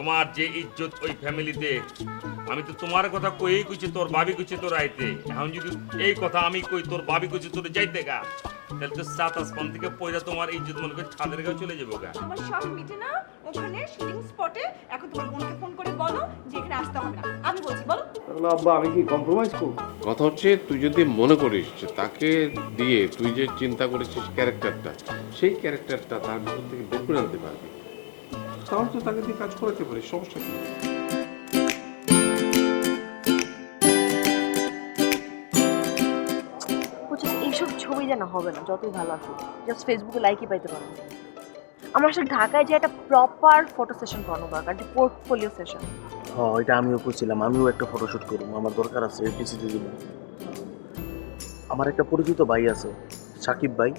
তোমার যে ইজ্জত ওই ফ্যামিলিতে, আমি তো তোমার কথা কইই কইছি, তোর ভাবি কইছে তোর আইতে। এখন যদি এই কথা আমি কই তোর ভাবি কইছে তোর যাইতে গা, তাহলে তো সাত আসমান থেকে পয়লা তোমার ইজ্জত মনে করে ছাদের গায়ে চলে যাবো গা। আমার সব মিটে না ওখানে শুটিং স্পটে। এখন তোমার বোনকে ফোন করে বলো যে এখানে আসতে হবে না, আমি বলছি বলো। তাহলে আব্বা আমি কি কম্প্রোমাইজ করব? কথা হচ্ছে তুই যদি মনে করিস যে তাকে দিয়ে তুই যে চিন্তা করেছিস ক্যারেক্টারটা, সেই ক্যারেক্টারটা তার ভিতর থেকে বের করে আনতে পারবি, তাহলে তো তাকে দিয়ে কাজ করাতে পারিস, সমস্যা কি? এইসব ছবি যেন হবে না, যতই ভালো আসুক, জাস্ট ফেসবুকে লাইকই পাইতে পারবো। আমার আসলে ঢাকায় যে একটা প্রপার ফটো সেশন করানো দরকার, যে পোর্টফোলিও সেশন। হ্যাঁ, এটা আমিও করছিলাম, আমিও একটা ফটোশুট করবো, আমার দরকার আছে পিসিতে দিব। আমার একটা পরিচিত ভাই আছে, সাকিব ভাই,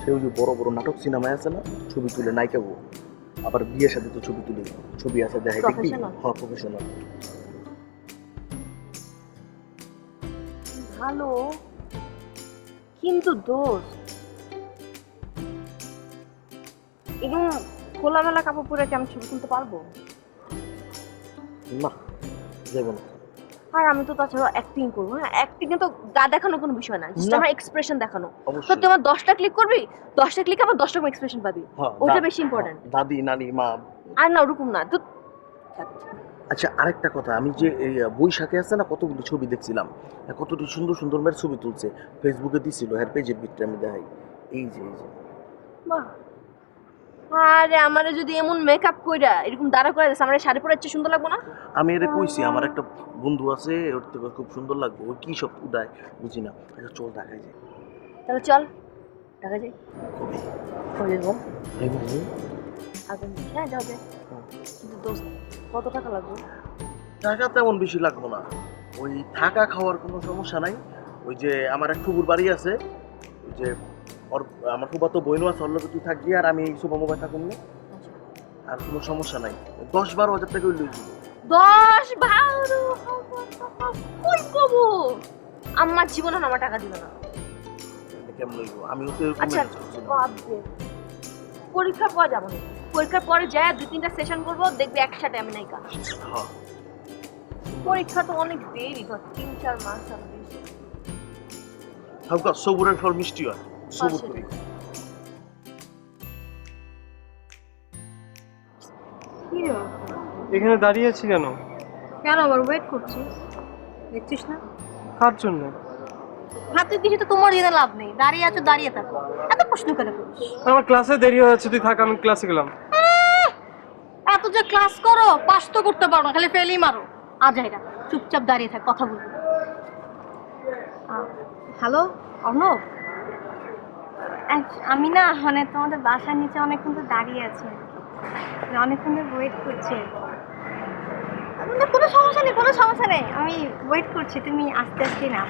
সে ওই যে বড় বড় নাটক সিনেমায় আছে না, ছবি তুলে নায়িকা গো, আবার বিয়ের সাথে তো ছবি তুলে, ছবি আছে দেখাই দেখবি। হ্যাঁ, প্রফেশনাল। ভালো, কিন্তু দোস্ত এরকম খোলামেলা কাপড় পরে কি আমি ছবি তুলতে পারবো? না, যাবো না। আর আমি তো তাছাড়া অ্যাক্টিং করবো। হ্যাঁ, অ্যাক্টিং এ তো গা দেখানো কোনো বিষয় না, জাস্ট না। আমার এক্সপ্রেশন দেখানো। তো অবশ্যই। তুই আমার 10টা ক্লিক করবি, 10টা ক্লিক আবার 10 রকম এক্সপ্রেশন পাবি, হ্যাঁ, ওটা বেশি ইম্পর্টেন্ট। দাদি, নানি, মা। আর না ওরকম না তো। আচ্ছা, আরেকটা কথা, আমি যে এই বৈশাখে আছে না, কতগুলো ছবি দেখছিলাম, কতটি সুন্দর সুন্দর মেয়ের ছবি তুলছে, ফেসবুকে দিছিল, হ্যাঁ পেজের ভিতরে আমি দেখাই। এই যে বাহ, আরে আমারে যদি এমন মেকআপ কইরা এরকম দাঁড়া করে দিস, আমার শাড়ি পরে সুন্দর লাগবে না? আমি এটা কইছি, আমার একটা বন্ধু আছে, ওর থেকে খুব সুন্দর লাগবে, ও কি সব উড়ায় বুঝি না। আচ্ছা চল ঢাকায় যাই। তাহলে চল ঢাকা যাই। কবে? কবে বল? এই বন্ধু, আগামী, হ্যাঁ যাবে। কিন্তু দোস্ত কত টাকা লাগবে? টাকা তেমন বেশি লাগবো না, ওই থাকা খাওয়ার কোনো সমস্যা নাই। ওই যে আমার এক ফুপুর বাড়ি আছে, ওই যে ওর আমার ফুফাতো বইনও আছে, ওর লোকে তুই থাকবি আর আমি সুপা মোবাইল থাকুন না, আর কোনো সমস্যা নাই। 10-12 হাজার টাকা লই দিব। 10-12 কই পাবো? আমার জীবনে আমার টাকা দিবে না। কেমন লইব? আমিও তো এরকম আচ্ছা manage করছি না। বাদ দে, পরীক্ষার পর যাবো না, পরীক্ষার পরে যায় 2-3টা সেশন করবো, দেখবি একসাথে আমি নায়িকা। হ্যাঁ, পরীক্ষা তো অনেক দেরি, ধর 3-4 মাস আর বেশি। হালকা সবুরের ফল মিষ্টি হয়, সবুর সেটাই। করি। কি রে? এখানে দাঁড়িয়ে আছি কেন? কেন আবার ওয়েট করছিস? দেখছিস না কার জন্য? হাতে কিছু তো তোমার দিতে লাভ নেই, দাঁড়িয়ে আছো দাঁড়িয়ে থাকো, এত প্রশ্ন কেন করিস? আমার ক্লাসে দেরি হয়ে যাচ্ছে, তুই থাক, আমি ক্লাসে গেলাম। এত যে ক্লাস করো, পাস তো করতে পারো না, খালি ফেলই মারো। আজ এটা চুপচাপ দাঁড়িয়ে থাক, কথা বলবো। হ্যালো অর্ণব, আমি না মানে তোমাদের বাসার নিচে অনেকক্ষণ তো দাঁড়িয়ে আছি, অনেকক্ষণ ধরে ওয়েট করছি। কোনো সমস্যা নেই, কোনো সমস্যা নেই, আমি ওয়েট করছি, তুমি আস্তে আস্তে না।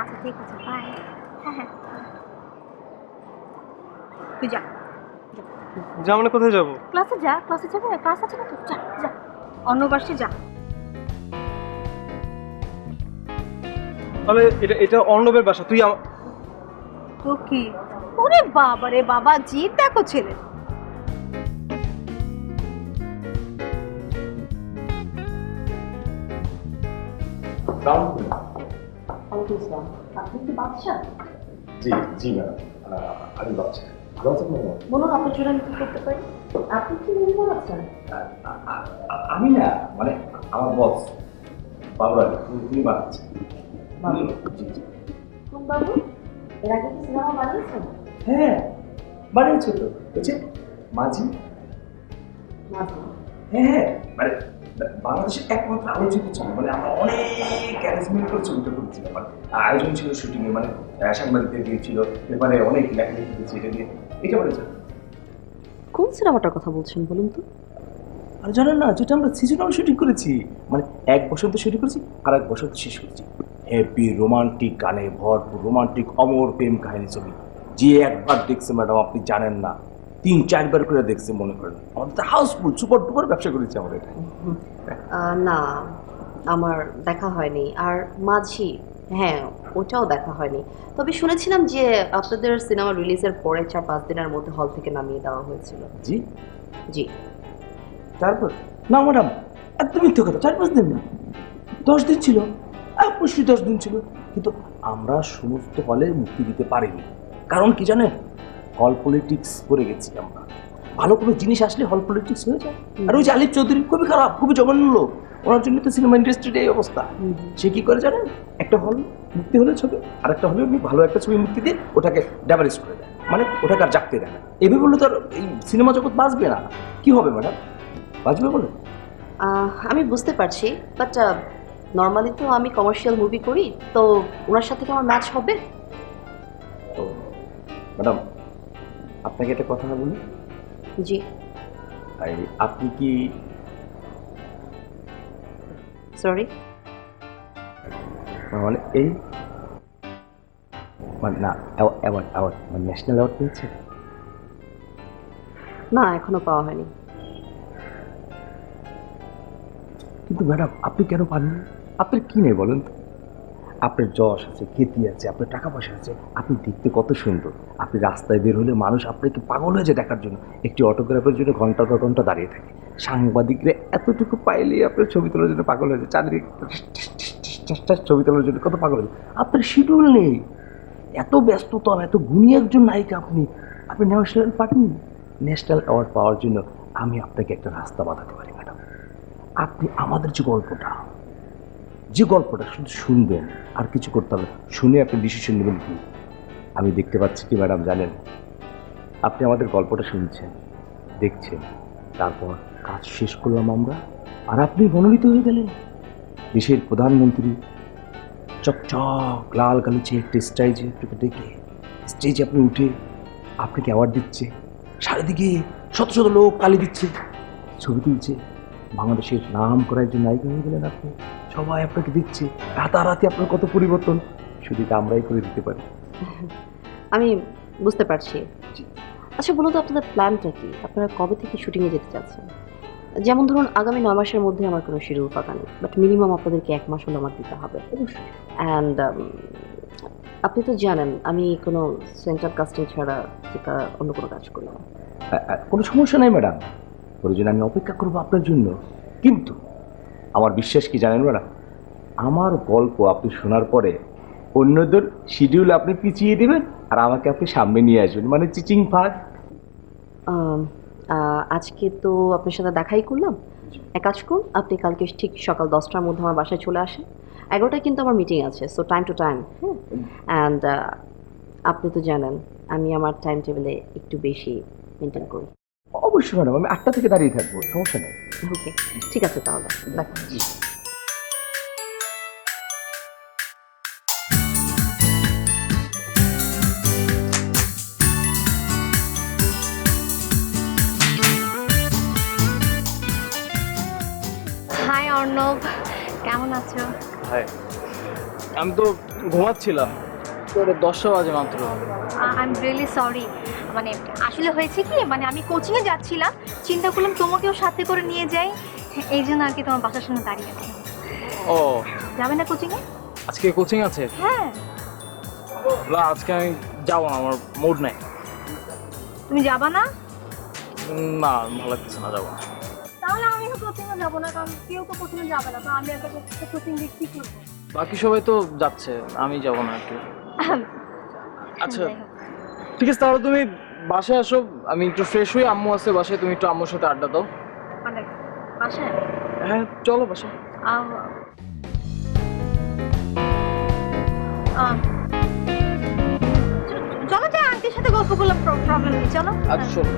আচ্ছা ঠিক আছে, বাই। হ্যাঁ হ্যাঁ, তুই যা যা মানে কোথায় যাবো? ক্লাসে যা, ক্লাসে যাবে, ক্লাস আছে না তো, যা যা অর্ণব আসছে, যা। তাহলে এটা অর্ণবের বাসা, তুই তো কি? ওরে বাবা রে বাবা, জিদ দেখো ছেলে। আপনি কি বাদশা? জি জি ম্যাডাম, আমি বাচ্চা বলুন আপনার জন্য আমি কি করতে পারি? আপনি কি মনে করাচ্ছেন? আমি না, মানে আমার বস বাবরা উনি বানাচ্ছে। জি জি, বাবু এর আগে কি সিনেমা বানিয়েছেন? হ্যাঁ বানিয়েছে তো, বুঝছে মাঝি। হ্যাঁ হ্যাঁ, মানে বাংলাদেশের একমাত্র আলোচিত ছবি, মানে আমরা অনেক অ্যারেঞ্জমেন্ট করে ছবিটা করেছিলাম, মানে আয়োজন ছিল শুটিংয়ে, মানে সাংবাদিকদের দিয়েছিল, পেপারে অনেক লেখালেখি দিয়েছে এটা দিয়ে, এটা বলেছে। কোন সিনেমাটার কথা বলছেন বলুন তো? আর জানেন না, যেটা আমরা সিজনাল শুটিং করেছি, মানে এক বসন্ত শুটিং করেছি আর এক বসন্ত শেষ করেছি, হ্যাপি রোমান্টিক গানে ভরপুর, রোমান্টিক অমর প্রেম কাহিনী ছবি। যে একবার দেখছে ম্যাডাম আপনি জানেন না, 3-4 বার করে দেখছে, মনে করেন আমাদের তো হাউসফুল সুপার ডুপার ব্যবসা করেছি আমরা এটা। না, আমার দেখা হয়নি। আর মাঝি, হ্যাঁ ওটাও দেখা হয়নি। তবে শুনেছিলাম যে আপনাদের সিনেমা রিলিজের পরে 4-5 দিনের মধ্যে হল থেকে নামিয়ে দেওয়া হয়েছিল। জি জি। তারপর না ম্যাডাম, একদম মিথ্যে কথা, 4-5 দিন না, 10 দিন ছিল, অবশ্যই 10 দিন ছিল। কিন্তু আমরা সমস্ত হলে মুক্তি দিতে পারিনি, কারণ কি জানেন, হল পলিটিক্স করে গেছি আমরা। ভালো কোনো জিনিস আসলে হল পলিটিক্স হয়ে যায়। আর ওই যে আলিফ চৌধুরী খুবই খারাপ, খুবই জঘন্য লোক, ওনার জন্য তো সিনেমা ইন্ডাস্ট্রির এই অবস্থা। সে কি করে জানেন, একটা হল মুক্তি হলে ছবি, আর একটা হলে উনি ভালো একটা ছবি মুক্তি দিয়ে ওটাকে ড্যামারেজ করে দেয়, মানে ওটাকে আর জাগতে দেয় না। এভাবে বললে তো আর এই সিনেমা জগৎ বাঁচবে না। কি হবে ম্যাডাম, বাঁচবে বলে? আমি বুঝতে পারছি, বাট নর্মালি তো আমি কমার্শিয়াল মুভি করি, তো ওনার সাথে কি আমার ম্যাচ হবে? তো ম্যাডাম, আপনাকে একটা কথা বলি। জি। আপনি কি সরি, মানে এই মানে না অ্যাওয়ার্ড মানে ন্যাশনাল অ্যাওয়ার্ড পেয়েছে? না এখনো পাওয়া হয়নি। কিন্তু ম্যাডাম আপনি কেন পাননি? আপনার কি নেই বলেন তো? আপনার যশ আছে, খ্যাতি আছে, আপনার টাকা পয়সা আছে, আপনি দেখতে কত সুন্দর। আপনি রাস্তায় বের হলে মানুষ আপনাকে পাগল হয়ে যায় দেখার জন্য, একটি অটোগ্রাফের জন্য ঘন্টার পর ঘন্টা দাঁড়িয়ে থাকে। সাংবাদিকরা এতটুকু পাইলেই আপনার ছবি তোলার জন্য পাগল হয়ে যায়, চাঁদের ছবি তোলার জন্য কত পাগল হয়ে যায়। আপনার শিডিউল নেই, এত ব্যস্ততা, এত গুণী একজন নায়িকা আপনি, আপনি ন্যাশনাল পাননি। ন্যাশনাল অ্যাওয়ার্ড পাওয়ার জন্য আমি আপনাকে একটা রাস্তা বাঁধাতে পারি ম্যাডাম। আপনি আমাদের যে গল্পটা শুধু শুনবেন, আর কিছু করতে হবে, শুনে আপনি ডিসিশন নেবেন কি। আমি দেখতে পাচ্ছি কি ম্যাডাম জানেন, আপনি আমাদের গল্পটা শুনছেন, দেখছেন, তারপর কাজ শেষ করলাম আমরা, আর আপনি মনোনীত হয়ে গেলেন দেশের প্রধানমন্ত্রী। চকচক লাল গালিচে একটা স্টেজে আপনি উঠে আপনাকে অ্যাওয়ার্ড দিচ্ছে, চারিদিকে শত শত লোক কালি দিচ্ছে, ছবি তুলছে, বাংলাদেশের নাম করা একজন নায়িকা হয়ে গেলেন আপনি, সবাই আপনাকে দিচ্ছে, রাতারাতি আপনার কত পরিবর্তন, শুধু এটা আমরাই করে দিতে পারি। আমি বুঝতে পারছি। আচ্ছা বলুন তো, আপনাদের প্ল্যানটা কি? আপনারা কবে থেকে শুটিংয়ে যেতে চাচ্ছেন? যেমন ধরুন আগামী 9 মাসের মধ্যে আমার কোনো শিডিউল ফাঁকা নেই, বাট মিনিমাম আপনাদেরকে 1 মাস হলে আমার দিতে হবে। অ্যান্ড আপনি তো জানেন আমি কোনো সেন্টার কাস্টিং ছাড়া যেটা অন্য কোনো কাজ করি না। কোনো সমস্যা নাই ম্যাডাম, প্রয়োজনে আমি অপেক্ষা করবো আপনার জন্য। কিন্তু আমার বিশ্বাস কি জানেন ম্যাডাম, আমার গল্প আপনি শোনার পরে অন্যদের শিডিউল আপনি পিছিয়ে দেবেন, আর আমাকে আপনি সামনে নিয়ে আসবেন, মানে চিচিং ফাঁক। আজকে তো আপনার সাথে দেখাই করলাম, এক কাজ করুন, আপনি কালকে ঠিক সকাল 10টার মধ্যে আমার বাসায় চলে আসেন। 11টায় কিন্তু আমার মিটিং আছে, সো টাইম টু টাইম। হ্যাঁ, অ্যান্ড আপনি তো জানেন আমি আমার টাইম টেবিলে একটু বেশি মেনটেন করি। অবশ্যই ম্যাডাম, আমি 8টা থেকে দাঁড়িয়ে থাকবো, সমস্যা নেই। ওকে, ঠিক আছে তাহলে দেখ। হাই অর্ণব, কেমন আছো? হ্যাঁ, আমি তো ঘুমাচ্ছিলাম, তো 10টা বাজে মাত্র। I am really sorry. মানে আসলে হয়েছে কি, মানে আমি কোচিংয়ে যাচ্ছিলাম, চিন্তা করলাম তোমাকেও সাথে করে নিয়ে যাই, এই জন্য আর কি তোমার বাসার সামনে দাঁড়িয়ে আছি। ও, যাবে না কোচিংয়ে? আজকে কোচিং আছে? হ্যাঁ। না, আজকে আমি যাবো না, আমার মুড নাই। তুমি যাবা না? না, ভালো লাগতেছে না, যাবো না। তাহলে আমিও কোচিংয়ে যাবো না, কারণ কেউ তো কোচিংয়ে যাবে না, তো আমি একটা কোচিং দিয়ে কি করবো? বাকি সবাই তো যাচ্ছে, আমি যাবো না আর কি। আচ্ছা ঠিক আছে, তাহলে তুমি বাসায় আসো, আমি একটু ফ্রেশ হই, আম্মু আছে বাসায়, তুমি একটু আম্মুর সাথে আড্ডা দাও। মানে বাসায়? হ্যাঁ চলো বাসায়। চলো যাই, আন্টির সাথে গল্প করলাম, প্রবলেম নেই, চলো। আচ্ছা চলো।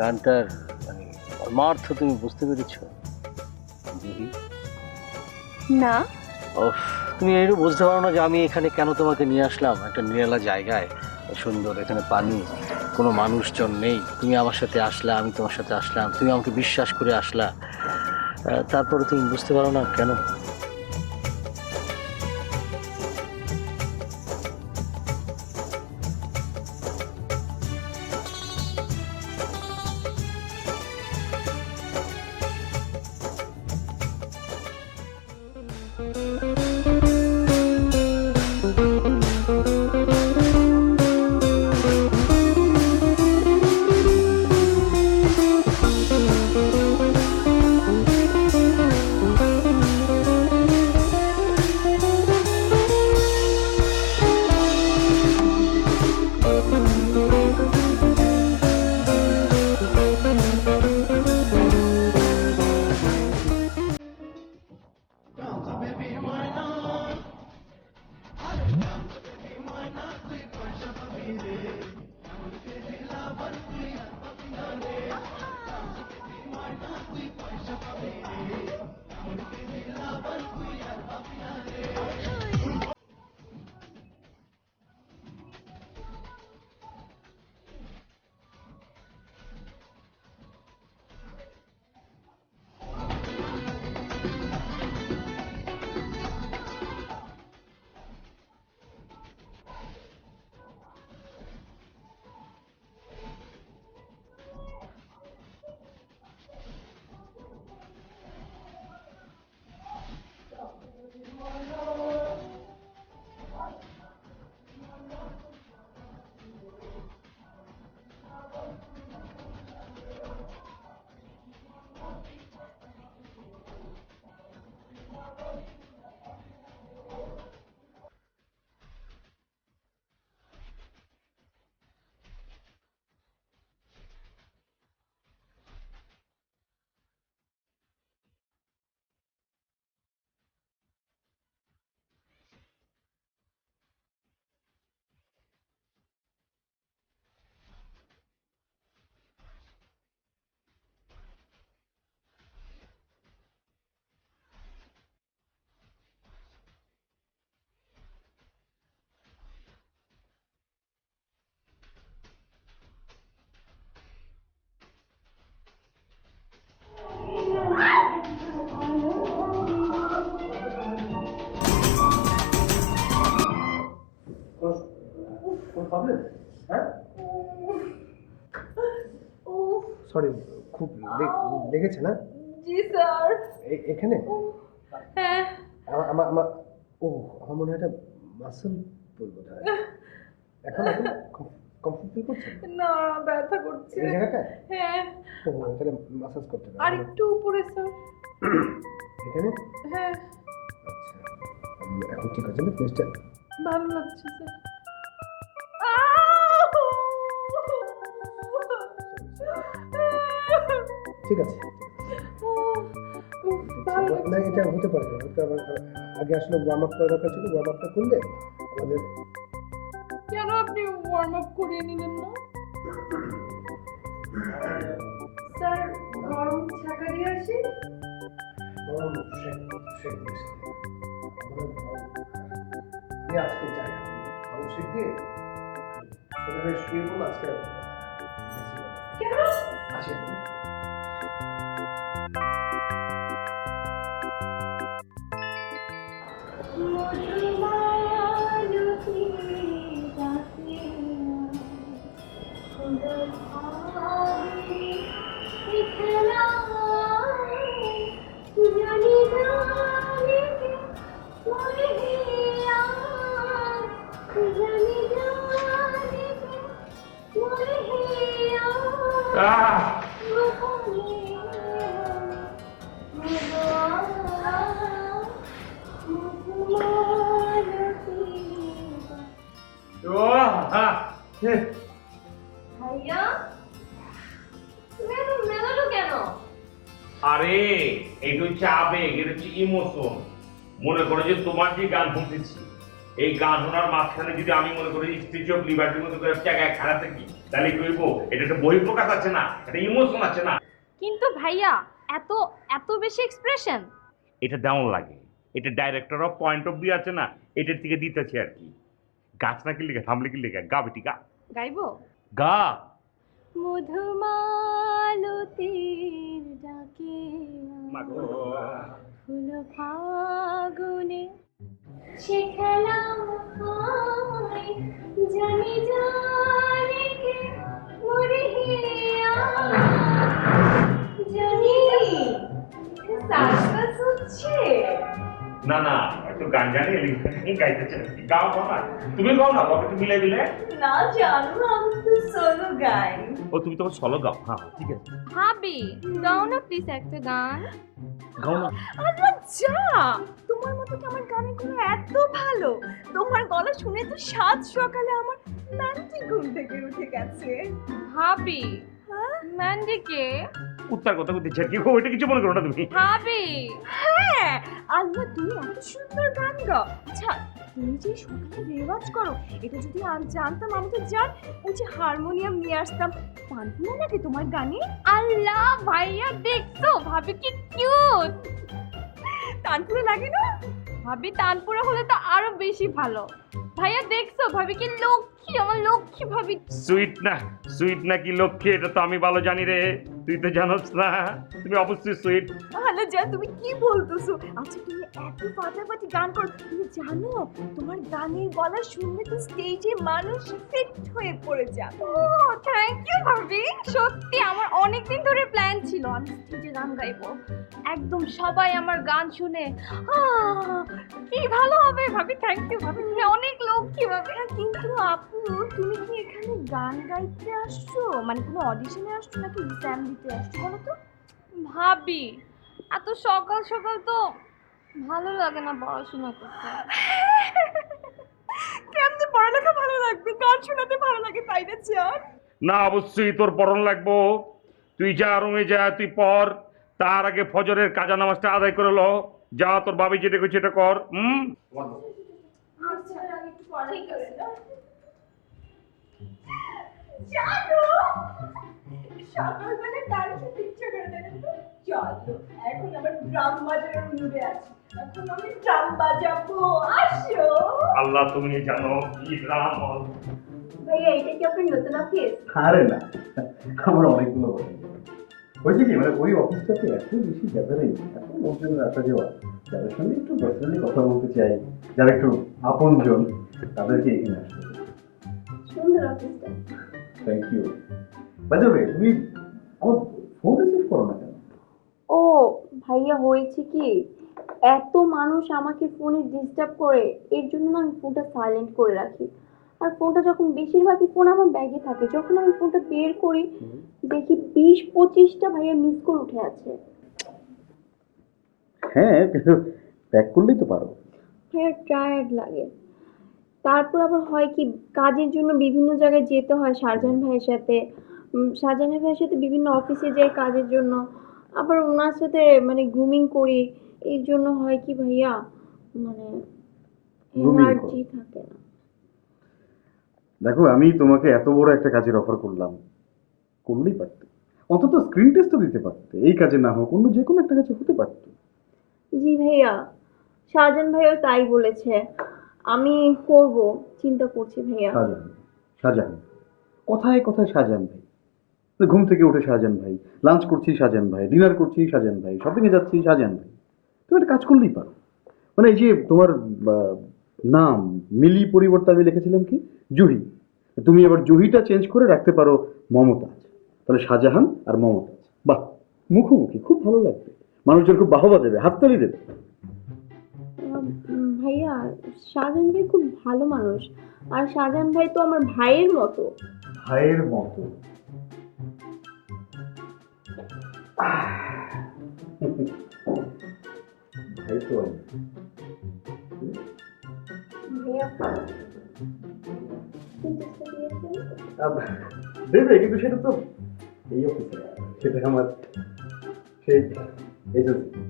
গানটার মানে মর্মার্থ তুমি বুঝতে পেরেছো? না। ওফ, তুমি এরও বুঝতে পারো না যে আমি এখানে কেন তোমাকে নিয়ে আসলাম? একটা নিরালা জায়গায়, সুন্দর, এখানে পানি, কোনো মানুষজন নেই, তুমি আমার সাথে আসলা, আমি তোমার সাথে আসলাম, তুমি আমাকে বিশ্বাস করে আসলা, তারপরে তুমি বুঝতে পারো না কেন? সরি, খুব লেগেছে না? জি স্যার। এখানে? হ্যাঁ। আমার আমার মনে হয় এটা মাসল বলবো না। এখন কমফর্ট ফিল করছেন? না, ব্যথা করছে। এই জায়গাটা? হ্যাঁ। তাহলে মাসাজ করতে হবে। আর একটু উপরে স্যার। এখানে? হ্যাঁ। আচ্ছা, এখন ঠিক আছে না প্লেসটা? ভালো লাগছে স্যার। ঠিক আছে। না, এটা হতে পারে না। আগে আসলে ওয়ার্ম আপ করার দরকার ছিল। ওয়ার্ম আপটা করলে আমাদের। কেন আপনি ওয়ার্ম আপ করিয়ে নিলেন না? স্যার, গরম ছাকা দিয়ে আসি? গরম আমি আজকে যাই গরম শেক দিয়ে শরীরে শুয়ে বল আজকে। কেন? আসি। ভাইয়া, তুমি এত মেলালো কেন? আরে এটা হচ্ছে আবেগ, এটা হচ্ছে ইমোশন। মনে করো যে তোমার যে গান শুনতেছি এই গান শোনার মাঝখানে যদি আমি মনে করি স্ট্যাচু অফ লিবার্টির মতো করে জায়গায় খাড়া থাকি, তাহলে কইব এটা একটা বহিঃপ্রকাশ আছে না, একটা ইমোশন আছে না। কিন্তু ভাইয়া এত এত বেশি এক্সপ্রেশন এটা দেওয়ান লাগে, এটা director of point of view আছে না, এটার থেকে দিতেছে আর কি। গাছ না কি লিখে, থামলে কি লিখে, গা বেটি গা, গাইবো? গা। মধুমালতীর ডাকে ফুল ফাগুনে সে খেলা হয়, জানি জানি কে মরে হিয়া, জানি সার্কাস হচ্ছে। না না, একটু গান জানি গাইতেছে, গাও না তুমি, গাও না বাবা, তুমি মিলে মিলে। না জানো, আমি তো সোলো গাই। ও তুমি তো সলো গাও, হ্যাঁ ঠিক আছে। ভাবি গাও না প্লিজ একটা গান। গাও না। আল্লাহ যা, তোমার মতো কি আমার গানের কোনো এত ভালো? তোমার গলা শুনে তো সাত সকালে আমার ম্যান্টি ঘুম থেকে উঠে গেছে। ভাবি ম্যান্ডিকে উত্তর কথা বলতে চাই, কি ওইটা কিছু মনে করো না তুমি। ভাবি হ্যাঁ, আল্লাহ তুমি এত সুন্দর গান গাও। আচ্ছা, তুমি যে সকালে রেওয়াজ করো, এটা যদি আমি জানতাম, আমি তো জান ওই যে হারমোনিয়াম নিয়ে আসতাম। তানপুরা নাকি তোমার গানে? আল্লাহ ভাইয়া দেখছো ভাবি কি কিউট। তানপুরা লাগে না? ভাবি তানপুরা হলে তো আরো বেশি ভালো। ভাইয়া দেখছো ভাবি কি লক্ষ্মী, আমার লক্ষ্মী ভাবি। সুইট না, সুইট না কি লক্ষ্মী এটা তো আমি ভালো জানি রে, তুই তো জানোস না, তুমি অবশ্যই সুইট। আল্লাহ যা, তুমি কি বলতেছো? আচ্ছা তুমি এত ফাটাফাটি গান করো, তুমি জানো তোমার গানের গলা শুনলে তো স্টেজে মানুষ ফিট হয়ে পড়ে যায়। ও থ্যাংক ইউ ভাবি, সত্যি আমার অনেকদিন ধরে প্ল্যান ছিল আমি স্টেজে গান গাইবো, একদম সবাই আমার গান শুনে কি ভালো হবে ভাবি। থ্যাংক ইউ ভাবি, তুমি অনেক লক্ষ্মী ভাবি। কিন্তু আপু, তুমি কি এখানে গান গাইতে আসছো, মানে কোনো অডিশনে আসছো নাকি এক্সাম দিতে আসছো বলো তো? ভাবি এত সকাল সকাল তো ভালো লাগে না পড়াশোনা করতে। কেমনে পড়ালেখা ভালো লাগবে, গান শোনাতে ভালো লাগে, তাই না জান? না অবশ্যই তোর পড়ন লাগবো, তুই যা রুমে যা, তুই পড়, তার আগে ফজরের কাজা নামাজটা আদায় করে লো, যা তোর বাবি যেটা করছে এটা কর। আচ্ছা আমি একটু পড়াই করে দাও। জানো সকালবেলা ডান্স ইচ্ছা করে দেখো, চলো এখন আবার ড্রাম বাজানোর মুডে আছি, এখন আমি ড্রাম বাজাবো, আসো। আল্লাহ তুমি জানো কি রাম। ভাইয়া এটা কি আপনার নতুন অফিস? আরে না, আমার অনেকগুলো বলে হয়েছে কি, মানে ওই অফিসটাতে এত বেশি গ্যাদারিং, এত লোকজনের আসা যাওয়া, যাদের সঙ্গে একটু পার্সোনালি কথা বলতে চাই, যারা একটু আপনজন, তাদেরকে এখানে আসতে হবে। সুন্দর অফিসটা। Thank you. By the way, তুমি আমার ফোন রিসিভ করো না কেন? ও ভাইয়া, হয়েছে কি, এত মানুষ আমাকে ফোনে ডিস্টার্ব করে, এর জন্য না আমি ফোনটা সাইলেন্ট করে রাখি। আর ফোনটা যখন, বেশিরভাগই ফোন আমার ব্যাগে থাকে, যখন আমি ফোনটা বের করি দেখি 20-25টা ভাইয়া মিস কল উঠে আছে। হ্যাঁ, কিন্তু ব্যাক করলেই তো পারো। ভাইয়া টায়ার্ড লাগে। তারপর আবার হয় কি, কাজের জন্য বিভিন্ন জায়গায় যেতে হয় শাহজাহান ভাইয়ের সাথে, শাহজাহান ভাইয়ের সাথে বিভিন্ন অফিসে যাই কাজের জন্য, আবার ওনার সাথে মানে গ্রুমিং করি, এই জন্য হয় কি ভাইয়া, মানে এনার্জি থাকে না। দেখো, আমি তোমাকে এত বড় একটা কাজের অফার করলাম, করলেই পারতে, অন্তত স্ক্রিন টেস্ট তো দিতে পারতে, এই কাজে না হোক অন্য যে কোনো একটা কাজে হতে পারত। জি ভাইয়া, শাহজাহান ভাইও তাই বলেছে, আমি করব, চিন্তা করছি ভাইয়া। শাহজাহান, শাহজাহান, কথায় কথায় শাহজাহান ভাই, ঘুম থেকে উঠে শাহজাহান ভাই, লাঞ্চ করছি শাহজাহান ভাই, ডিনার করছি শাহজাহান ভাই, শপিংয়ে যাচ্ছি শাহজাহান ভাই, তুমি একটা কাজ করলেই পারো। মানে এই যে তোমার নাম মিলি পরিবর্তে আমি লিখেছিলাম কি জুহি, তুমি এবার জুহিটা চেঞ্জ করে রাখতে পারো মমতাজ, তাহলে শাহজাহান আর মমতাজ, বাহ, মুখোমুখি খুব ভালো লাগবে, মানুষজন খুব বাহবা দেবে, হাততালি দেবে। ভাইয়া, শাহজাহান ভাই খুব ভালো মানুষ, আর শাহজাহান ভাই তো আমার ভাইয়ের মতো। ভাইয়ের মতো? ভাই তো দেবে, কিন্তু সেটা তো এই অফিসে, সেটা আমার সেই এজেন্সি।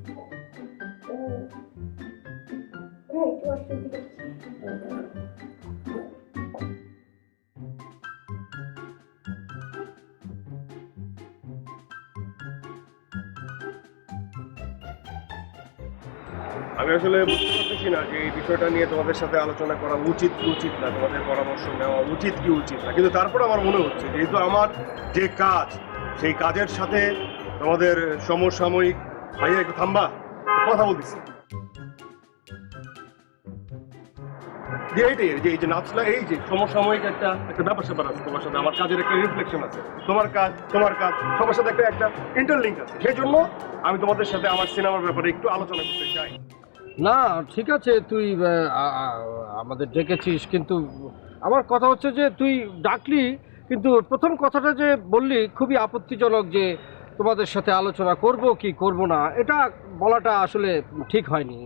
আমি আসলে বুঝতে পারতেছি না যে এই বিষয়টা নিয়ে তোমাদের সাথে আলোচনা করা উচিত কি উচিত না, তোমাদের পরামর্শ নেওয়া উচিত কি উচিত না, কিন্তু তারপর আমার মনে হচ্ছে যেহেতু আমার যে কাজ সেই কাজের সাথে তোমাদের সমসাময়িক ভাইয়া একটু থামবা, কথা বলতেছি। যে এইটাই যে এই যে নাচলা, এই যে সমসাময়িক একটা একটা ব্যাপার স্যাপার আছে তোমার সাথে, আমার কাজের একটা রিফ্লেকশন আছে, তোমার কাজ সবার সাথে একটা ইন্টারলিঙ্ক আছে। সেই জন্য আমি তোমাদের সাথে আমার সিনেমার ব্যাপারে একটু আলোচনা করতে চাই। না ঠিক আছে, তুই আমাদের ডেকেছিস, কিন্তু আমার কথা হচ্ছে যে তুই ডাকলি, কিন্তু প্রথম কথাটা যে বললি খুবই আপত্তিজনক, যে তোমাদের সাথে আলোচনা করব কি করব না, এটা বলাটা আসলে ঠিক হয়নি।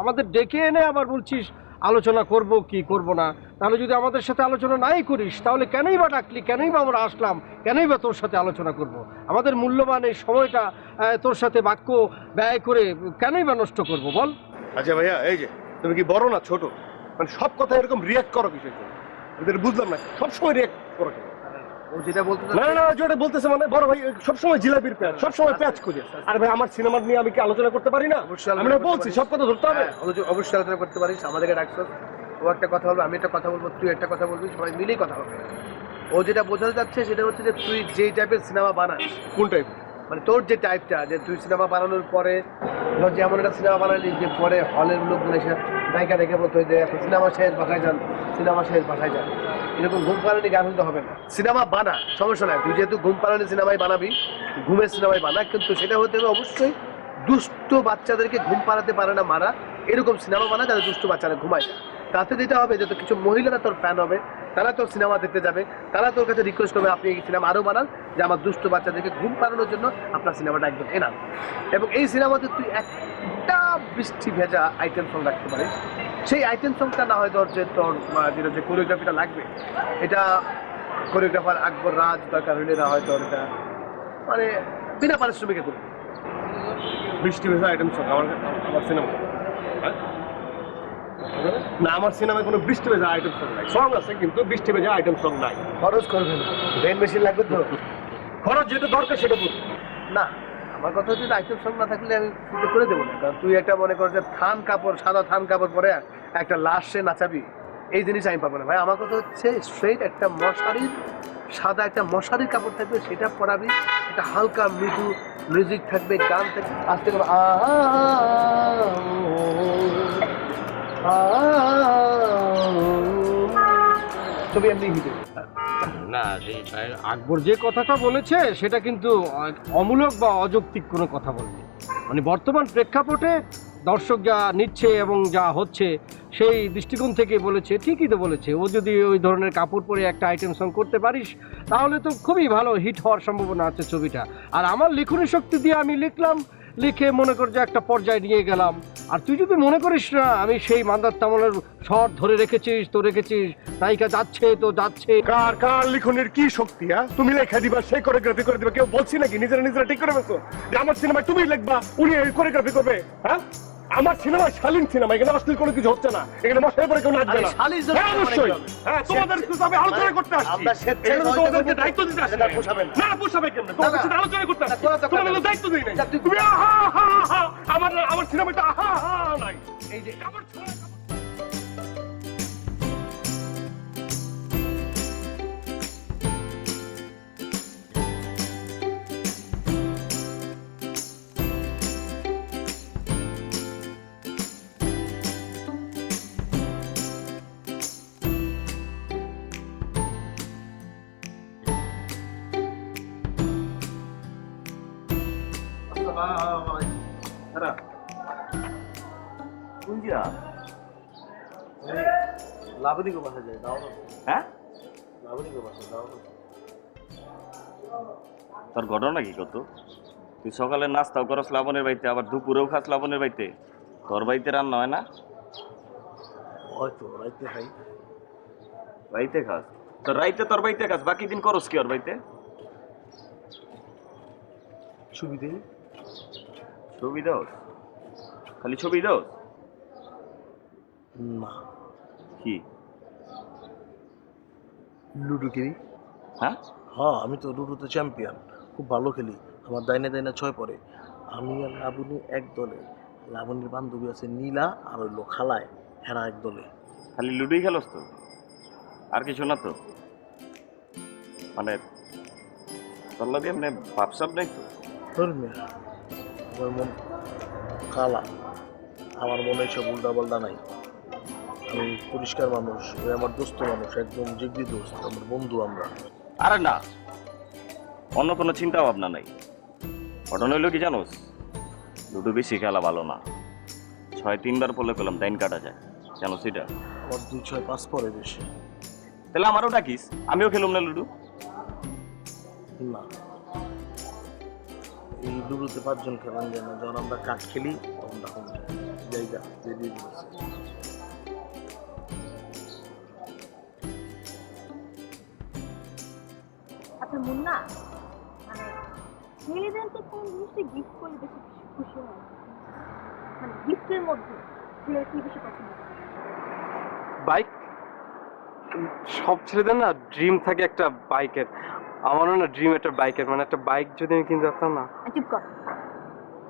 আমাদের ডেকে এনে আবার বলছিস আলোচনা করব কি করব না, তাহলে যদি আমাদের সাথে আলোচনা নাই করিস তাহলে কেনই বা ডাকলি, কেনই বা আমরা আসলাম, কেনই বা তোর সাথে আলোচনা করব? আমাদের মূল্যবান এই সময়টা তোর সাথে বাক্য ব্যয় করে কেনই বা নষ্ট করব বল? আচ্ছা ভাইয়া, এই যে তুমি কি বড় না ছোট, মানে সব কথা এরকম রিয়াক্ট করো কিসের জন্য? এদের বুঝলাম না, সবসময় রিয়াক্ট করো কেন? ও যেটা বলতে না না, যেটা বলতেছে মানে বড় ভাই সবসময় জিলাপির প্যাচ, সবসময় প্যাচ খুঁজে। আর ভাই আমার সিনেমা নিয়ে আমি কি আলোচনা করতে পারি না? আমি না বলছি সব কথা ধরতে হবে। অবশ্যই আলোচনা করতে পারিস, আমাদেরকে ডাকছো, ও একটা কথা বলবো, আমি একটা কথা বলবো, তুই একটা কথা বলবি, সবাই মিলেই কথা হবে। ও যেটা বোঝাতে যাচ্ছে সেটা হচ্ছে যে তুই যেই টাইপের সিনেমা বানাস, কোন টাইপ? মানে তোর যে টাইপটা, যে তুই সিনেমা বানানোর পরে ধর যেমন একটা সিনেমা বানালি যে পরে হলের লোকজন এসে নায়িকা দেখে বলতো যে সিনেমা শেষ বাসায় যান, সিনেমা শেষ বাসায় যান, এরকম ঘুম পাড়ানি গান তো হবে না। সিনেমা বানা, সমস্যা নাই, তুই যেহেতু ঘুম পাড়ানি সিনেমাই বানাবি, ঘুমের সিনেমাই বানা, কিন্তু সেটা হতে হবে অবশ্যই দুষ্ট বাচ্চাদেরকে ঘুম পাড়াতে পারে না মারা, এরকম সিনেমা বানা যাতে দুষ্ট বাচ্চারা ঘুমায় যায়। তাতে যেটা হবে যে কিছু মহিলারা তোর ফ্যান হবে, তারা তোর সিনেমা দেখতে যাবে, তারা তোর কাছে রিকোয়েস্ট করবে আপনি এই সিনেমা আরও বানান, যে আমার দুষ্ট বাচ্চাদেরকে ঘুম পাড়ানোর জন্য আপনার সিনেমাটা একদম এনান। এবং এই সিনেমাতে তুই একটা বৃষ্টি ভেজা আইটেম সং রাখতে পারিস। সেই আইটেম সংটা না হয় ধর যে তোর যেটা যে কোরিওগ্রাফিটা লাগবে, এটা কোরিওগ্রাফার আকবর রাজ দরকার হলে না হয় তোর এটা মানে বিনা পারিশ্রমিকে করবে। বৃষ্টি ভেজা আইটেম সং আমার সিনেমা না, আমার সিনেমায় কোনো বৃষ্টি ভেজা আইটেম সং নাই। সং আছে কিন্তু বৃষ্টি ভেজা আইটেম সং নাই। খরচ করবে না, ব্রেন মেশিন লাগবে তো, খরচ যেটা দরকার সেটা করবে না। আমার কথা হচ্ছে আইটেম সং না থাকলে আমি শুধু করে দেবো না, কারণ তুই একটা মনে কর যে থান কাপড়, সাদা থান কাপড় পরে একটা লাশে নাচাবি, এই জিনিস আমি পাবো না ভাই। আমার কথা হচ্ছে স্ট্রেট একটা মশারির, সাদা একটা মশারির কাপড় থাকবে, সেটা পরাবি, একটা হালকা মৃদু মিউজিক থাকবে, গান থাকবে, আস্তে করে ছবি এমনি হিটে। না, আকবর যে কথাটা বলেছে সেটা কিন্তু অমূলক বা অযৌক্তিক কোনো কথা বলেনি। মানে বর্তমান প্রেক্ষাপটে দর্শক যা নিচ্ছে এবং যা হচ্ছে সেই দৃষ্টিকোণ থেকে বলেছে, ঠিকই তো বলেছে। ও যদি ওই ধরনের কাপড় পরে একটা আইটেম সং করতে পারিস তাহলে তো খুবই ভালো হিট হওয়ার সম্ভাবনা আছে ছবিটা। আর আমার লিখনী শক্তি দিয়ে আমি লিখলাম, লিখে মনে কর যে একটা পর্যায়ে নিয়ে গেলাম। আর তুই যদি মনে করিস না আমি সেই মান্দার তামলের শট ধরে রেখেছিস, তো রেখেছিস, নায়িকা যাচ্ছে তো যাচ্ছে। কার কার লিখনের কি শক্তি? তুমি লেখা দিবা, সেই কোরিওগ্রাফি করে দিবা, কেউ বলছি নাকি? নিজেরা ঠিক করে বলছো যে আমার সিনেমায় তুমি লিখবা, উনি কোরিওগ্রাফি করবে? হ্যাঁ, আমার সিনেমা শালীন সিনেমা, এখানে অশ্লীল কোনো কিছু হচ্ছে না, এখানে মশাই পরে কেউ নাচবে না। অবশ্যই তোমাদের আমি আলোচনা করতে আসছি, তোমাদেরকে দায়িত্ব দিতে আসছি। না পোষাবে কেন? তোমাদের সাথে আলোচনা করতে আসছি, তোমাদের দায়িত্ব দিই নাই। তুমি আমার সিনেমাটা নাই, এই যে আমার লাবণীকে বাসা যায় দাও না। হ্যাঁ, লাবণীকে বাসা দাও না। তোর ঘটনা কি কত? তুই সকালে নাস্তাও করস লাবণের বাড়িতে, আবার দুপুরেও খাস লাবণের বাড়িতে, তোর বাড়িতে রান্না হয় না? হয়তো রাইতে খাই। বাড়িতে খাস? তোর রাইতে তোর বাড়িতে খাস, বাকি দিন করস কি ওর বাড়িতে? ছবি দেই। ছবি দাও? খালি ছবি দাও? না, কি লুডো খেলি। হ্যাঁ হ্যাঁ, আমি তো লুডোতে চ্যাম্পিয়ন, খুব ভালো খেলি। আমার দাইনে দাইনে 6 পড়ে। আমি আর লাবণী এক দলে, লাবণীর বান্ধবী আছে নীলা, আর হইলো খালায়, হেরা এক দলে। খালি লুডোই খেলোস তো, আর কিছু না তো? মানে তোর লগে এমনি ভাবসাব নাই তো? ধর্মিয়া, আমার মন কালা, আমার মনে সব উল্টা পাল্টা নাই। আমি পরিষ্কার মানুষ, ওই আমার দোস্ত মানুষ, একদম জিগরি দোস্ত, আমার বন্ধু আমরা। আরে না, অন্য কোনো চিন্তা ভাবনা নাই। ঘটনা হইলো কি জানোস, লুডো বেশি খেলা ভালো না। 6-3 বার পড়লে পেলাম দাইন কাটা যায়, জানোস এটা? আমার 2-6-5 পরে বেশি। তাহলে আমারও ডাকিস, আমিও খেলুম না লুডো। না, এই লুডোতে 5 জন খেলান যায় না। যখন আমরা কাঠ খেলি তখন তখন জায়গা বেরিয়ে দিয়েছে। আচ্ছা মুন্না, মানে ছেলেদেরকে কোন জিনিসটা গিফট করলে বেশি খুশি হয়? মানে গিফটের মধ্যে ছেলের কি বেশি পছন্দ করে? বাইক। সব ছেলেদের না ড্রিম থাকে একটা বাইকের। আমারও না ড্রিম একটা বাইকের, মানে একটা বাইক যদি আমি কিনতে পারতাম না। চুপ কর।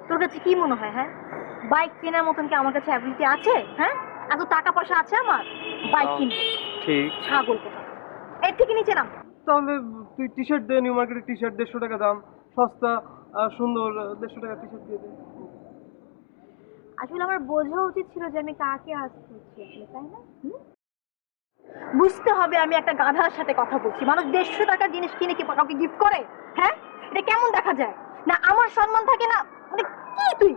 তোর কাছে কি মনে হয় হ্যাঁ, বাইক কেনার মতন কি আমার কাছে অ্যাবিলিটি আছে? হ্যাঁ, এত টাকা পয়সা আছে আমার বাইক কিনবো? ঠিক। ছাগল কোথা, এর থেকে নিচে নাম। তাহলে তুই টি শার্ট দে, নিউ মার্কেটের টি শার্ট 150 টাকা দাম, সস্তা আর সুন্দর 150 টাকা টি শার্ট দিয়ে দে। আসলে আমার বোঝা উচিত ছিল যে আমি কাকে আসতে হচ্ছি আসলে, তাই না? বুঝতে হবে আমি একটা গাধার সাথে কথা বলছি। মানুষ 150 টাকার জিনিস কিনে কি কাউকে গিফট করে? হ্যাঁ, এটা কেমন দেখা যায় না? আমার সম্মান থাকে না? মানে কি তুই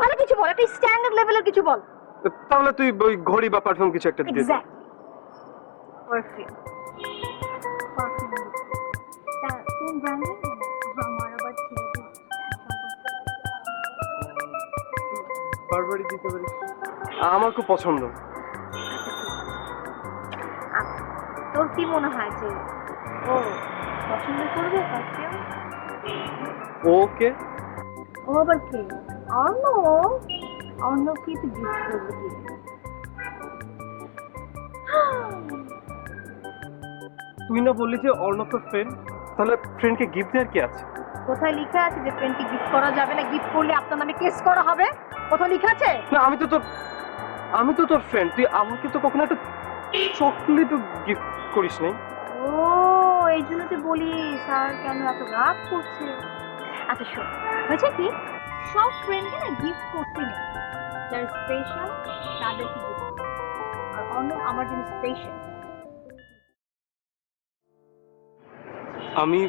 ভালো কিছু বল, একটা স্ট্যান্ডার্ড লেভেলের কিছু বল। তাহলে তুই ওই ঘড়ি বা পারফিউম কিছু একটা দিয়ে দে। Exact, perfume. তা কোন ব্র্যান্ডের? আমার আবার ছেলেদের বারবারই দিতে পারিস, আমার খুব পছন্দ। তোর কি মনে হয় যে ও পছন্দ করবে পারফিউম? ওকে। ও আবার কে? অর্ণব। অর্ণবকে তুই গিফট করবি কি? তুই না বললি যে অর্ণব তোর ফ্রেন্ড, তাহলে ফ্রেন্ডকে গিফট দেওয়ার কি আছে? কোথায় লেখা আছে যে ফ্রেন্ডকে গিফট করা যাবে না? গিফট করলে আপনার নামে কেস করা হবে? কোথায় লেখা আছে? না, আমি তো তোর ফ্রেন্ড, তুই আমাকে তো কখনো একটা চকলেট গিফট করিস নাই। ও, এই জন্য তুই বলিস স্যার কেন এত রাগ করছে। আচ্ছা শোন, হয়েছে কি, সব ফ্রেন্ডকে না গিফট করতে নেই, যারা স্পেশাল তাদেরকে গিফট, আর অর্ণব আমার জন্য স্পেশাল। আমি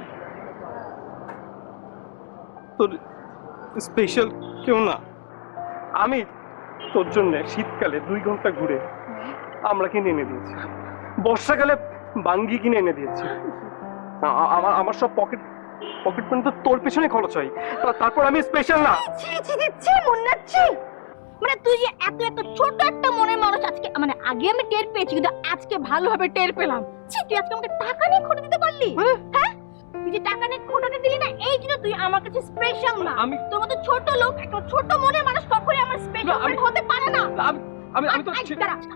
তোর স্পেশাল কেউ না। আমি তোর জন্য শীতকালে 2 ঘন্টা ঘুরে আমরা কিনে এনে দিয়েছি, বর্ষাকালে বাঙ্গি কিনে এনে দিয়েছি। আমার সব পকেট মানি তো তোর পেছনে খরচ হয়, তারপর আমি স্পেশাল না। মানে তুই যে এত এত ছোট একটা মনের মানুষ, আজকে মানে আগে আমি টের পেয়েছি, কিন্তু আজকে ভালোভাবে টের পেলাম। তুই আজকে আমাকে টাকা নিয়ে খোটা দিতে পারলি? হ্যাঁ, তুই যে টাকা নিয়ে খোটাটা দিলি না, এই জন্য তুই আমার কাছে স্পেশাল না। আমি তোর মতো ছোট লোক, একটা ছোট মনের মানুষ কখনোই আমার স্পেশাল ফ্রেন্ড হতে পারে না। আমি তো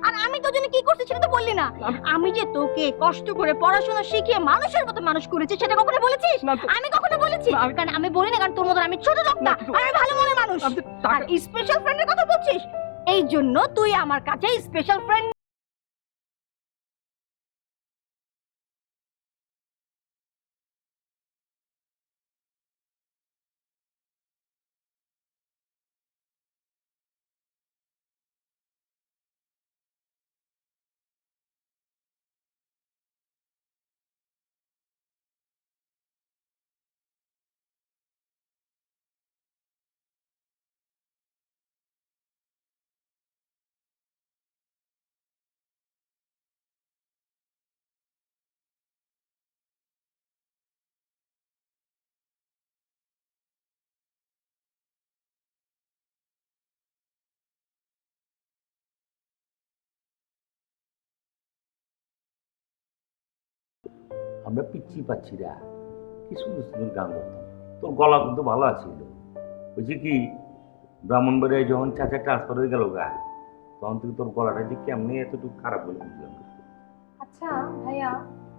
আর আমি তোর জন্য কি করছি সেটা তো বললি না। আমি যে তোকে কষ্ট করে পড়াশোনা শিখিয়ে মানুষের মতো মানুষ করেছি, সেটা কখনো বলেছিস? আমি কখনো বলেছি? কারণ আমি বলি না, কারণ তোর মতো আমি ছোট লোক না, আমি ভালো মনের মানুষ। আর স্পেশাল ফ্রেন্ডের কথা বলছিস, এই জন্য তুই আমার কাছে স্পেশাল ফ্রেন্ড। আমরা পিচ্ছি পাচ্ছি না, কি সুন্দর সুন্দর গান করতাম, তোর গলা কিন্তু ভালো আছিল। বলছি কি, ব্রাহ্মণবাড়িয়ায় যখন চাচা ট্রান্সফার হয়ে গেল গা, তখন থেকে তোর গলাটা যে কেমনি এতটুকু খারাপ বলে বুঝলাম না। আচ্ছা ভাইয়া,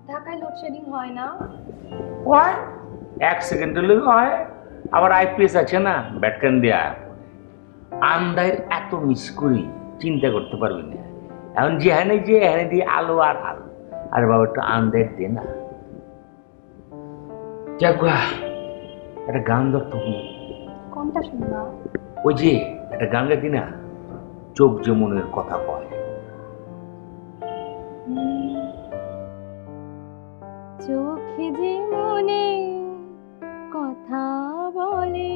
ঢাকায় লোডশেডিং হয় না? হয় 1 সেকেন্ডের লোক হয়। আবার আইপিএস আছে না ব্যাটকান দেয়া আন্দায়ের এত মিস করি চিন্তা করতে পারবি না। এখন যেখানে যে এখানে দিয়ে আলো আর আলো, আর বাবা একটু আন্দায়ের দে না। যাক একটা গান ধরতো, কোনটা শুনবা? ওই যে একটা গান গাইতি না, চোখ যে মনের কথা কয়। চোখে যে মনে কথা বলে,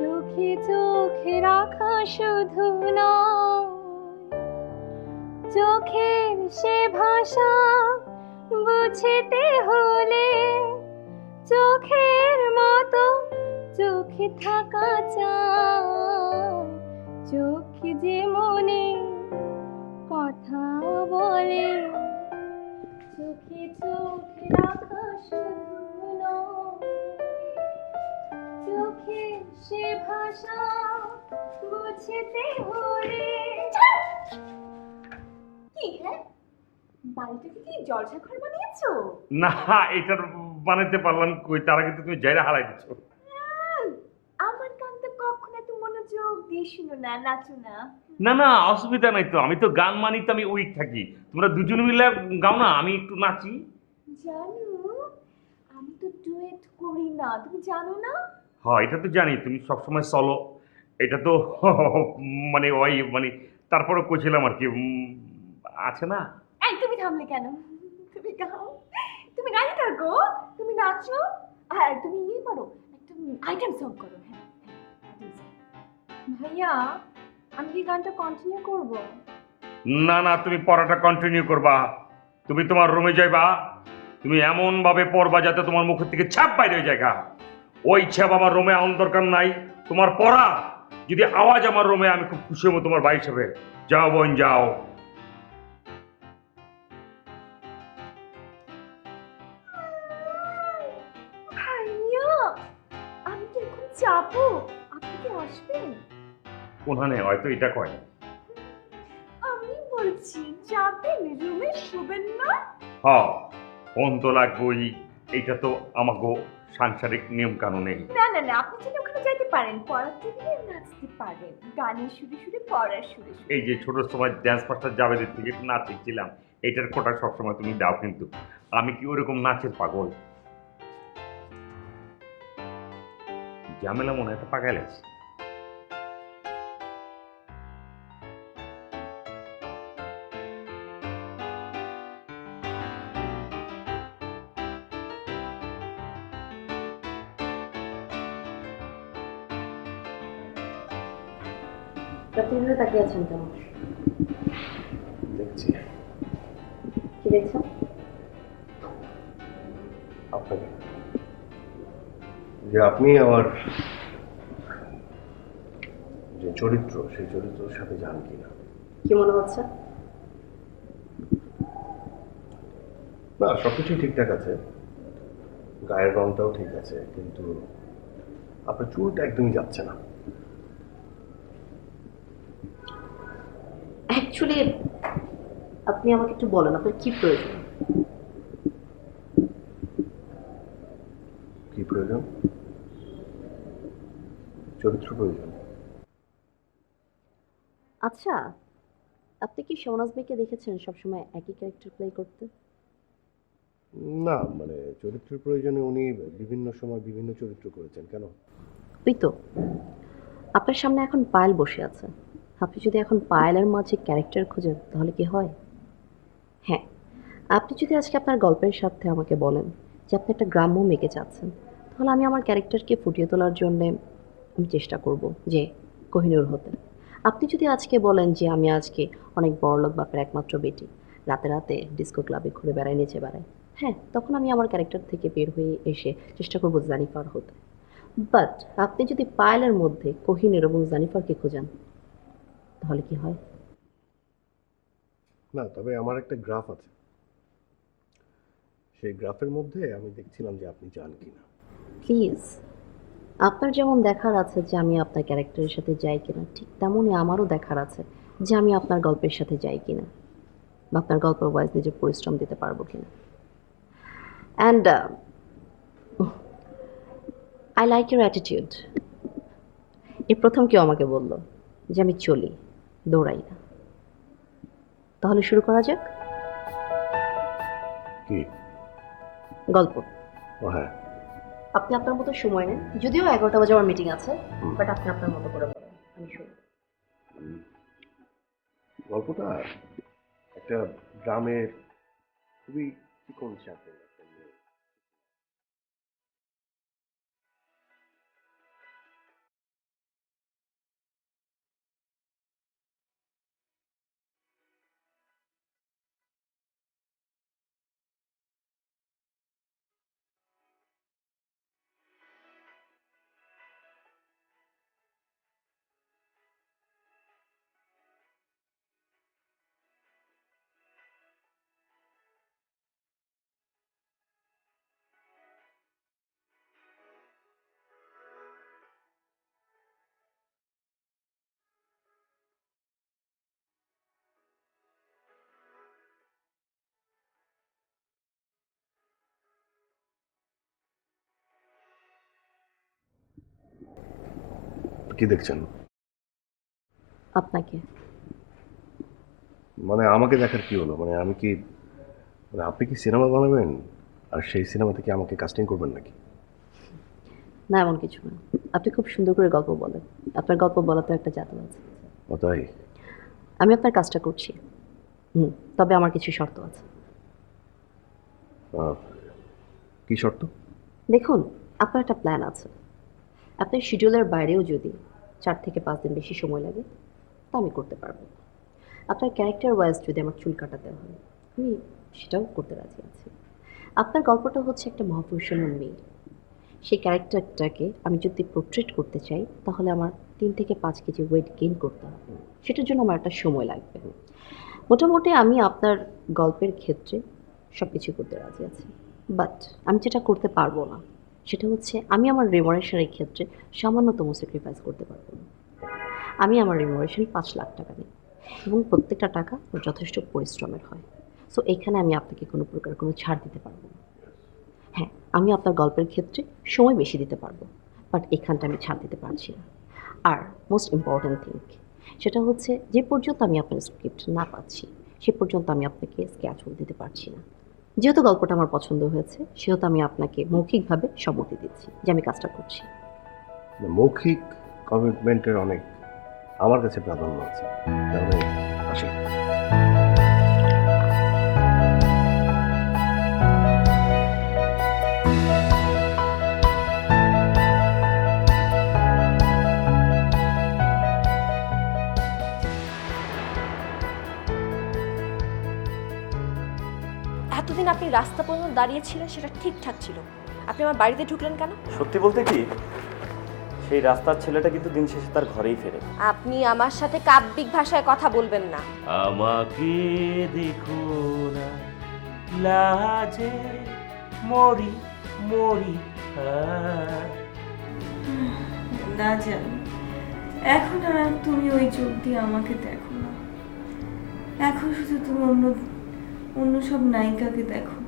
চোখে চোখে রাখা শুধু নয়, চোখের সে ভাষা বুঝতে হলে চোখের মতো চোখে থাকা চায়। চোখে যে মনে কথা বলে, চোখে চোখে রাখা শুধু নয়, চোখে সে ভাষা বুঝতে হলে। কি হ্যাঁ, বাড়িটাকে কি জলসাঘর বানিয়েছো? না, এটার বানাইতে পারলাম কই, তার আগে তো তুমি জায়গা হারাই দিচ্ছ। আমার গান তো কখনো এত মনোযোগ দিয়ে শুনো না, নাচো না। না না, অসুবিধা নাই তো, আমি তো গান মানি তো আমি উইক থাকি। তোমরা দুজন মিলে গাও না, আমি একটু নাচি। জানো, আমি তো ডুয়েট করি না, তুমি জানো না? হ্যাঁ, এটা তো জানি তুমি সবসময় চলো, এটা তো মানে ওই মানে তারপরে কইছিলাম আর কি, আছে না। এই তুমি থামলে কেন? তুমি গাও, তুমি গাইতে থাকো, তুমি নাচো, আর তুমি ইয়ে করো, একটা আইটেম সং করো। হ্যাঁ ভাইয়া, আমি কি গানটা কন্টিনিউ করব? না না, তুমি পড়াটা কন্টিনিউ করবা। তুমি তোমার রুমে যাইবা, তুমি এমন ভাবে পড়বা যাতে তোমার মুখের থেকে ছাপ বাইরে হয়ে যায়। ওই ছাপ আমার রুমে আনার দরকার নাই। তোমার পড়া যদি আওয়াজ আমার রুমে, আমি খুব খুশি হবো তোমার ভাই হিসেবে। যাও বোন যাও। ভাইয়া, আমি কি এখন যাবো? আপনি কি আসবেন? ওখানে হয়তো এটা কয়। আমি বলছি যাবেন, রুমে শুবেন না? হ্যাঁ, ফোন তো লাগবেই, এইটা তো আমাকে সাংসারিক নিয়ম কানুনে। না না না, আপনি যদি ওখানে যাইতে পারেন, পড়াতে গিয়ে নাচতে পারেন, গানের সুরে সুরে, পড়ার সুরে সুরে। এই যে ছোট সময় ড্যান্স মাস্টার জাভেদের থেকে একটু নাচ শিখছিলাম, এইটার কোটা সবসময় তুমি দাও, কিন্তু আমি কি ওরকম নাচের পাগল? ঝামেলা মনে হয় একটা পাগাল আছে। আপনি এভাবে তাকিয়ে আছেন কেন? দেখছি কি দেখছেন? আপনাকে, যে আপনি আমার যে চরিত্র, সেই চরিত্রের সাথে যান কিনা। কি মনে হচ্ছে? না, সবকিছুই ঠিকঠাক আছে, গায়ের রংটাও ঠিক আছে, কিন্তু আপনার চুলটা একদমই যাচ্ছে না। অ্যাকচুয়ালি আপনি আমাকে একটু বলেন আপনার কি প্রয়োজন? কি প্রয়োজন? চরিত্র প্রয়োজন। আচ্ছা, আপনি কি শৌনাজ ভাইকে দেখেছেন সবসময় একই ক্যারেক্টার প্লে করতে? না, মানে চরিত্রের প্রয়োজনে উনি বিভিন্ন সময় বিভিন্ন চরিত্র করেছেন। কেন? ওই তো, আপনার সামনে এখন পায়েল বসে আছে, আপনি যদি এখন পায়েলের মাঝে ক্যারেক্টার খুঁজেন তাহলে কি হয়? হ্যাঁ, আপনি যদি আজকে আপনার গল্পের সাথে আমাকে বলেন যে আপনি একটা গ্রাম্য মেয়েকে চাচ্ছেন, তাহলে আমি আমার ক্যারেক্টারকে ফুটিয়ে তোলার জন্যে আমি চেষ্টা করব যে কোহিনূর হতে। আপনি যদি আজকে বলেন যে আমি আজকে অনেক বড়লোক বাপের একমাত্র বেটি, রাতে রাতে ডিস্কো ক্লাবে ঘুরে বেড়ায়, নিচে বেড়ায়, হ্যাঁ, তখন আমি আমার ক্যারেক্টার থেকে বের হয়ে এসে চেষ্টা করব জানিফার হতে। বাট আপনি যদি পায়েলের মধ্যে কোহিনূর এবং জানিফারকে খোঁজেন তাহলে কি হয়? না, তবে আমার একটা গ্রাফ আছে, সেই গ্রাফের মধ্যে আমি দেখছিলাম যে আপনি যান কিনা। প্লিজ আপনার যেমন দেখার আছে যে আমি আপনার ক্যারেক্টারের সাথে যাই কিনা, ঠিক তেমনই আমারও দেখার আছে যে আমি আপনার গল্পের সাথে যাই কিনা, বা আপনার গল্পের ওয়াইজ নিজের পরিশ্রম দিতে পারবো কিনা। And I like your attitude. এই প্রথম কেউ আমাকে বললো যে আমি চলি, দৌড়াই না। তাহলে শুরু করা যাক। কি গল্প। ও হ্যাঁ, আপনি আপনার মতো সময় নেন, যদিও 11টা বাজে আমার মিটিং আছে, বাট আপনি আপনার মতো করে বলেন, আমি শুনি। গল্পটা একটা গ্রামের খুবই চিকন চাপের একটা মেয়ে। কি দেখছেন? আপনাকে। মানে আমাকে দেখার কি হলো? মানে আমি কি, মানে আপনি কি সিনেমা বানাবেন আর সেই সিনেমা থেকে আমাকে কাস্টিং করবেন নাকি? না, এমন কিছু না। আপনি খুব সুন্দর করে গল্প বলেন, আপনার গল্প বলাতে একটা জাদু আছে। ও তাই? আমি আপনার কাজটা করছি, তবে আমার কিছু শর্ত আছে। কি শর্ত? দেখুন, আপনার একটা প্ল্যান আছে। আপনার শিডিউলের বাইরেও যদি 4 থেকে 5 দিন বেশি সময় লাগে, তা আমি করতে পারবো। আপনার ক্যারেক্টার ওয়াইজ যদি আমার চুল কাটাতে হয়, আমি সেটাও করতে রাজি আছি। আপনার গল্পটা হচ্ছে একটা মহাপুরুষের মেয়ে, সেই ক্যারেক্টারটাকে আমি যদি পোর্ট্রেট করতে চাই, তাহলে আমার 3 থেকে 5 কেজি ওয়েট গেইন করতে হবে। সেটার জন্য আমার একটা সময় লাগবে। মোটামুটি আমি আপনার গল্পের ক্ষেত্রে সব কিছু করতে রাজি আছি, বাট আমি যেটা করতে পারবো না সেটা হচ্ছে আমি আমার রিমুনারেশনের ক্ষেত্রে সামান্যতম স্যাক্রিফাইস করতে পারবো না। আমি আমার রিমুনারেশন 5 লাখ টাকা নিই, এবং প্রত্যেকটা টাকা যথেষ্ট পরিশ্রমের হয়। সো এখানে আমি আপনাকে কোনো প্রকার কোনো ছাড় দিতে পারবো না। হ্যাঁ, আমি আপনার গল্পের ক্ষেত্রে সময় বেশি দিতে পারবো, বাট এখানটা আমি ছাড় দিতে পারছি না। আর মোস্ট ইম্পর্ট্যান্ট থিং সেটা হচ্ছে, যে পর্যন্ত আমি আপনার স্ক্রিপ্ট না পাচ্ছি সে পর্যন্ত আমি আপনাকে স্কেচও দিতে পারছি না। যেহেতু গল্পটা আমার পছন্দ হয়েছে, সেহেতু আমি আপনাকে মৌখিকভাবে সম্মতি দিচ্ছি যে আমি কাজটা করছি। মৌখিক কমিটমেন্টের অনেক আমার কাছে প্রাধান্য আছে, তাহলে আসি। এতদিন আপনি রাস্তা পর্যন্ত দাঁড়িয়েছিলেন, সেটা ঠিকঠাক ছিল। আপনি আমার বাড়িতে ঢুকলেন কেন? সত্যি বলতে কি, সেই রাস্তার ছেলেটা কিন্তু দিন শেষে তার ঘরেই ফেরে। আপনি আমার সাথে কাব্যিক ভাষায় কথা বলবেন না। আমাকে দেখো না, লাজে মরি মরি। না জান, এখন আর তুমি ওই চোখ দিয়ে আমাকে দেখো না। এখন শুধু তুমি অন্য সব নায়িকাকে দেখো।